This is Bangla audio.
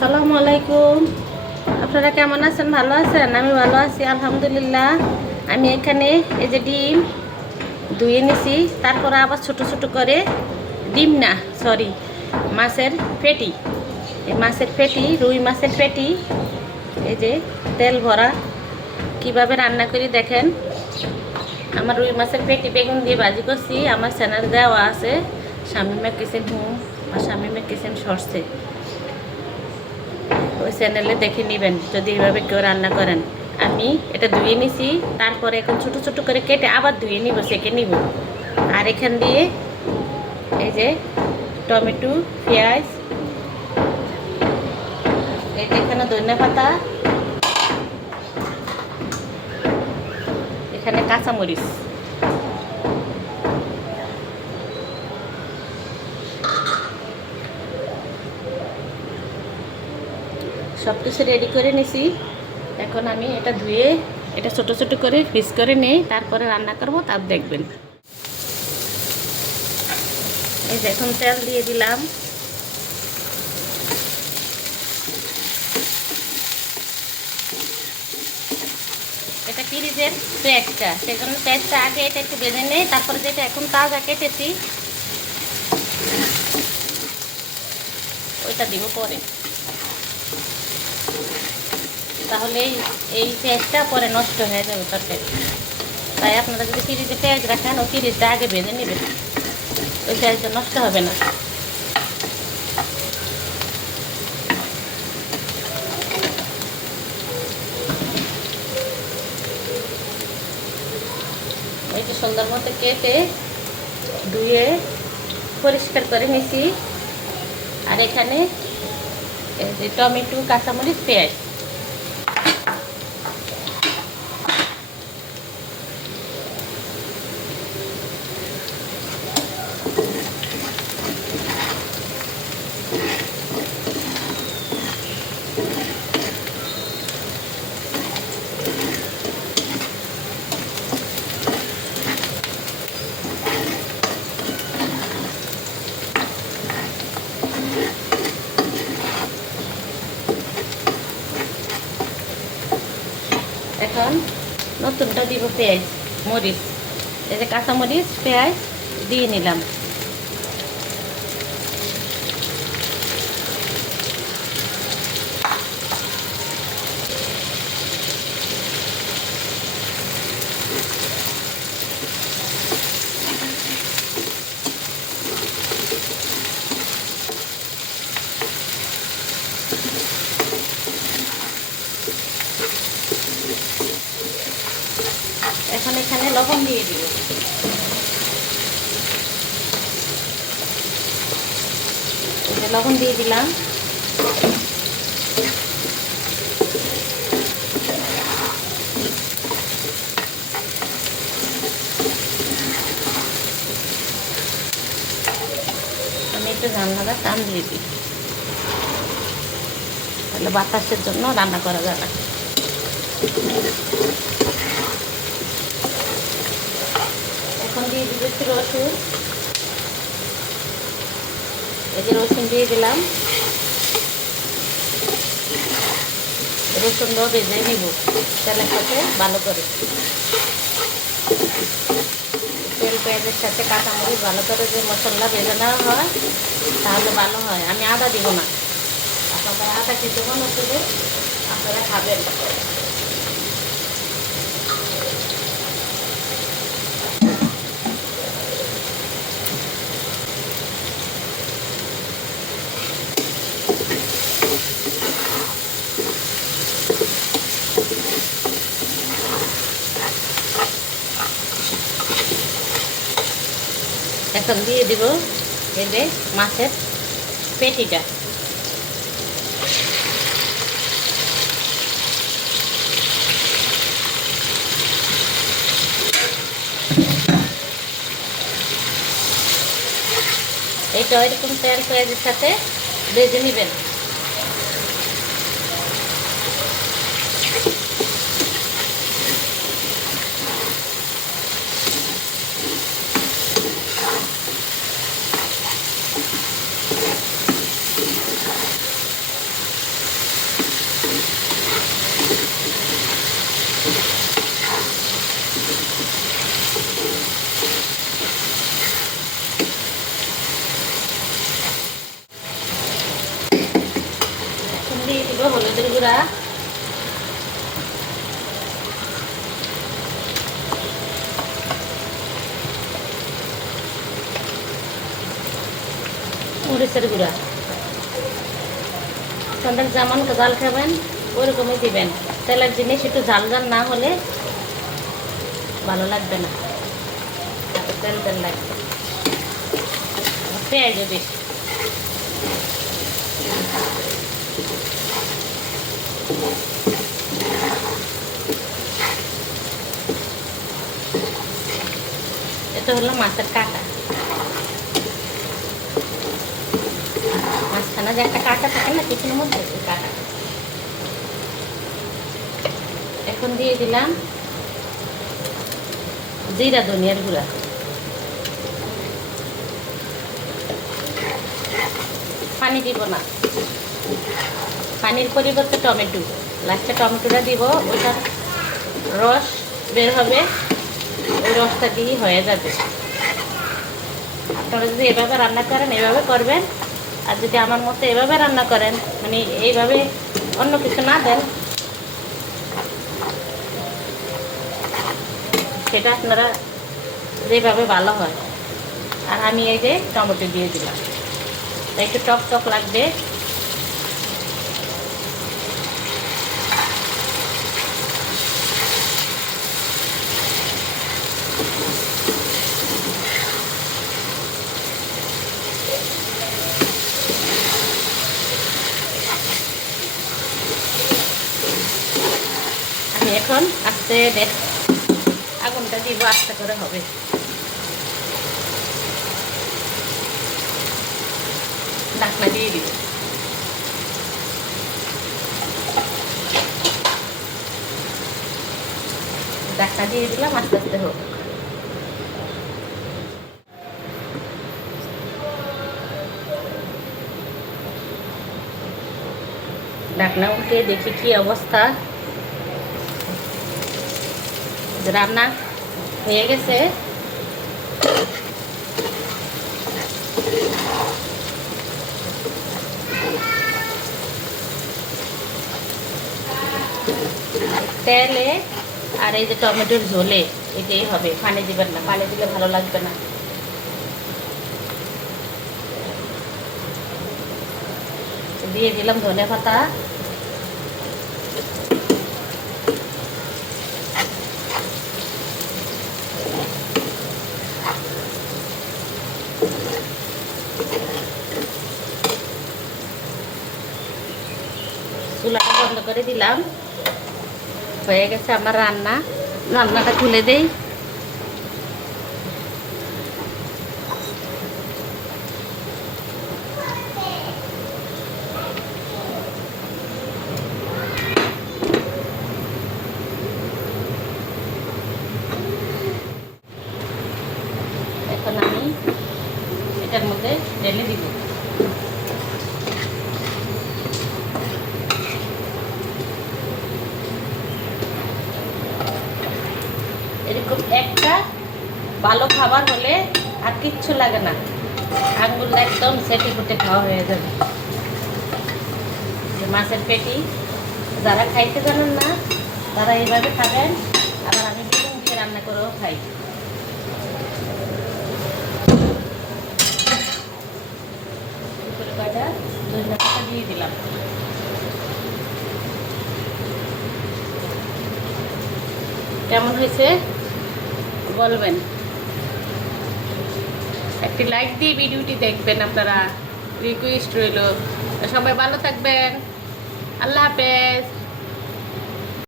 আসসালামু আলাইকুম। আপনারা কেমন আছেন? ভালো আছেন? আমি ভালো আছি আলহামদুলিল্লাহ। আমি এখানে এই যে ডিম ধুয়ে নিছি, তারপরে আবার ছোট ছোট করে ডিম না সরি মাছের পেটি, এই মাছের পেটি রুই মাছের পেটি এই যে তেল ভরা কিভাবে রান্না করি দেখেন। আমার রুই মাছের পেটি বেগুন দিয়ে ভাজি করছি। আমার চ্যানেল দেওয়া আছে শামিমা কিচেন হোম বা শামিমা কিচেন শর্টসে, ওই চ্যানেলে দেখে নেবেন যদি এইভাবে কেউ রান্না করেন। আমি এটা ধুয়ে নিছি, তারপরে এখন ছোটো ছোটো করে কেটে আবার ধুয়ে নিব, সেঁকে নিব। আর এখান দিয়ে এই যে টমেটো, পেঁয়াজ, এই যে এখানে ধনিয়া পাতা, এখানে কাঁচামরিচ, সব কিছু রেডি করে নিছি। এখন আমি এটা ধুয়ে এটা ছোট ছোট করে পিস করে নিই, তারপরে রান্না করব, তার দেখবেন। এই যে এখন তেল দিয়ে দিলাম। এটা পিরিজের পেঁয়াজটা, সেই জন্য পেঁয়াজটা আগে এটা একটু বেঁধে নেই, তারপরে যেটা এখন তাজা কেটেছি ওইটা দিব পরে। তাহলে এই পেঁয়াজটা পরে নষ্ট হয়ে যাবে তরকারি। তাই আপনারা যদি ফ্রিজে পেঁয়াজ রাখেন, ওই ফ্রিজটা আগে ভেজে নেবেন, ওই পেঁয়াজটা নষ্ট হবে না। ওইটা সুন্দর মতো কেটে ধুয়ে পরিষ্কার করে নিছি। আর এখানে এই যে টমেটো, কাঁচামরিচ, পেঁয়াজ, এখন নতুনটা দিব পেঁয়াজ, মরিচ, এই যে কাঁচামরিচ, পেঁয়াজ দিয়ে নিলাম। এখন এখানে লবণ দিয়ে দিব। লবণ দিয়ে দিলাম। আমি একটু রান্নাটা টান দিয়ে দিই, তাহলে বাতাসের জন্য রান্না করা যাবে। এখন দিয়ে দিব একটু রসুন, এই যে রসুন দিয়ে দিলাম। রসুনটাও ভেজে নিব তেলের সাথে ভালো করে। তেল পেঁয়াজের সাথে কাঁচামরিচ ভালো করে যে মশলা ভেজে নেওয়া হয় তাহলে ভালো হয়। আমি আদা দিব না, আপনারা আদা খেতে মনে হলে আপনারা খাবেন। এখন দিয়ে দিব এই যে মাছের পেটিটা। এটা এরকম তেল পেঁয়াজের সাথে ভেজে নেবেন। দিয়ে দিব হলুদের গুঁড়া, মরিচের গুঁড়া। আপনাদের যেমন ঝাল খাবেন ওইরকমই দিবেন। তেলের জিনিস একটু ঝাল ঝাল না হলে ভালো লাগবে না, তেল তেল লাগবে। পেঁয়াজও বেশি, এটা হলো মাছের কাঁটা। মাঝখানে যে একটা কাঁটা থাকে না চিকেনের মধ্যে, ওই কাঁটা। এখন দিয়ে দিলাম জিরা ধনিয়ার গুঁড়া, পানি দিব না, পানির পরিবর্তে টমেটো। লাস্টে টমেটোটা দিব, ওইটার রস বের হবে, ওই রসটা দিয়ে হয়ে যাবে। আপনারা যদি এভাবে রান্না করেন এভাবে করবেন, আর যদি আমার মতো এভাবে রান্না করেন, মানে এইভাবে অন্য কিছু না দেন, সেটা আপনারা যেভাবে ভালো হয়। আর আমি এই যে টমেটো দিয়ে দিলাম, একটু টক টক লাগবে। আমি এখন আস্তে আগুনটা দিব, আস্তে করে হবে। ঢাকনা দিয়ে দিব। ঢাকনা দিয়ে দিলাম, আস্তে আস্তে হোক। ঢাকনা উঠে দেখি কি অবস্থা। রান্না হয়ে গেছে। তেলে আর এই যে টমেটোর ঝোলে এটাই হবে, পানি দিবেন না, পানি দিলে ভালো লাগবে না। দিয়ে দিলাম ধনে পাতা, চুলাটা বন্ধ করে দিলাম। হয়ে গেছে আমার রান্না। রান্নাটা খুলে দেই। এখন আমি এটার মধ্যে ঢেলে দিব। এরকম একটা ভালো খাবার হলে আর কিচ্ছু লাগে না, আঙ্গুল একদম সেটে ফুটে খাওয়া হয়ে যাবে। মাছের পেটি যারা খাইতে জানেন না তারা এইভাবে খাবেন, আবার আমি বেগুন দিয়ে রান্না করেও খাই। কয়টা ধনিয়া পাতা দিয়ে দিলাম। কেমন হয়েছে বলবেন, একটি লাইক দিয়ে ভিডিওটি দেখবেন আপনারা, রিকোয়েস্ট রইল। সবাই ভালো থাকবেন, আল্লাহ হাফেজ।